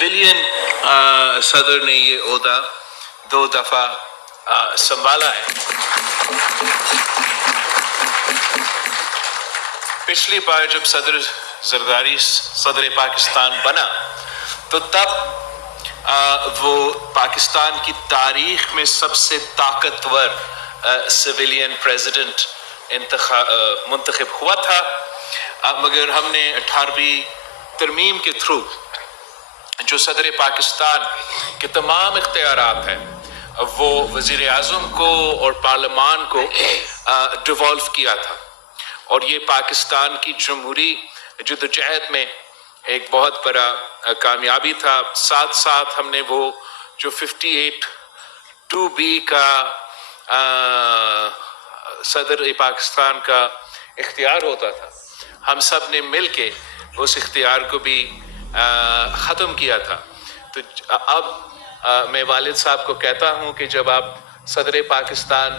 Civilian صدر نے یہ عہدہ 2 دفعہ سنبھالا ہے. پچھلی بار جب صدر زرداری صدر پاکستان بنا تو تب وہ پاکستان کی تاریخ میں سب سے طاقتور سویلین پریزیڈنٹ منتخب ہوا تھا. مگر ہم نے 18ویں ترمیم کے تھرو جو صدر پاکستان کے تمام اختیارات ہیں وہ وزیر اعظم کو اور پارلیمان کو ڈیوالو کیا تھا، اور یہ پاکستان کی جمہوری جدوجہد میں ایک بہت بڑا کامیابی تھا. ساتھ ساتھ ہم نے وہ جو 58(2)(b) کا صدر پاکستان کا اختیار ہوتا تھا، ہم سب نے مل کے اس اختیار کو بھی ختم کیا تھا. تو اب میں والد صاحب کو کہتا ہوں کہ جب آپ صدر پاکستان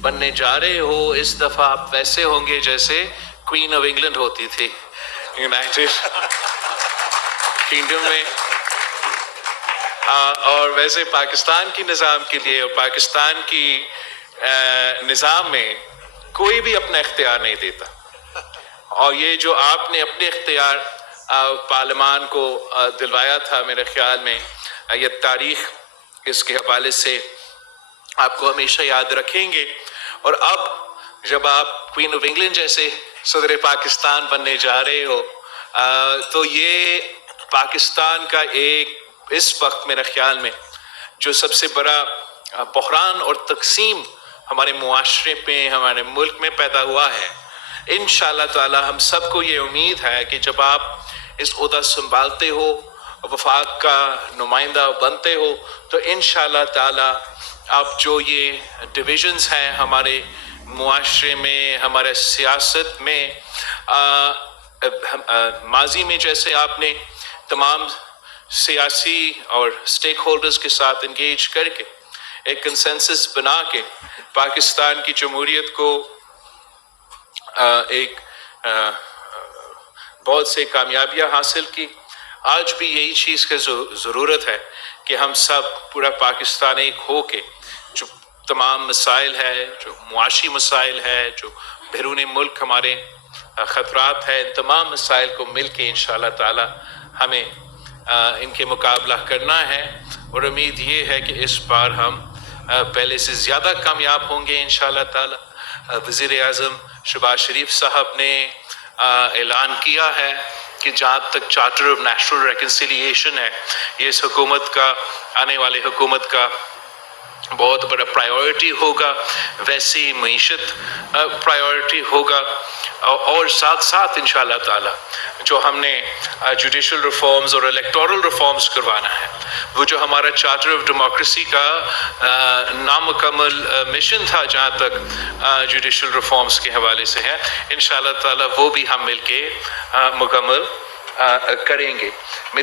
بننے جا رہے ہو، اس دفعہ آپ ویسے ہوں گے جیسے کوئین آف انگلینڈ ہوتی تھی یونائٹڈ کنگڈم میں، اور ویسے پاکستان کی نظام کے لیے اور پاکستان کی نظام میں کوئی بھی اپنا اختیار نہیں دیتا، اور یہ جو آپ نے اپنے اختیار پارلیمان کو دلوایا تھا، میرے خیال میں یہ تاریخ اس کے حوالے سے آپ کو ہمیشہ یاد رکھیں گے. اور اب جب آپ کوئین آف انگلینڈ جیسے صدر پاکستان بننے جا رہے ہو تو یہ پاکستان کا ایک اس وقت میرے خیال میں جو سب سے بڑا بحران اور تقسیم ہمارے معاشرے پہ ہمارے ملک میں پیدا ہوا ہے. انشاءاللہ تعالی ہم سب کو یہ امید ہے کہ جب آپ اس عہدہ سنبھالتے ہو، وفاق کا نمائندہ بنتے ہو، تو انشاءاللہ تعالی آپ جو یہ ڈویژنز ہیں ہمارے معاشرے میں، ہمارے سیاست میں، ماضی میں جیسے آپ نے تمام سیاسی اور سٹیک ہولڈرز کے ساتھ انگیج کر کے ایک کنسنسس بنا کے پاکستان کی جمہوریت کو ایک بہت سے کامیابیاں حاصل کی، آج بھی یہی چیز کی ضرورت ہے کہ ہم سب پورا پاکستان ایک ہو کے جو تمام مسائل ہے، جو معاشی مسائل ہے، جو بیرون ملک ہمارے خطرات ہیں، ان تمام مسائل کو مل کے انشاءاللہ تعالی ہمیں ان کے مقابلہ کرنا ہے. اور امید یہ ہے کہ اس بار ہم پہلے سے زیادہ کامیاب ہوں گے انشاءاللہ تعالی. وزیر اعظم شہباز شریف صاحب نے اعلان کیا ہے کہ جہاں تک چارٹر آف نیشنل ریکنسیلیشن ہے، یہ اس حکومت کا، آنے والے حکومت کا بہت بڑا پرائیورٹی ہوگا. ویسی معیشت پرائیورٹی ہوگا، اور ساتھ ساتھ انشاءاللہ تعالی جو ہم نے جوڈیشل ریفارمز اور الیکٹورل ریفارمز کروانا ہے، وہ جو ہمارا چارٹر آف ڈیموکریسی کا نامکمل مشن تھا جہاں تک جوڈیشل ریفارمز کے حوالے سے ہے، انشاءاللہ تعالی وہ بھی ہم مل کے مکمل کریں گے. میں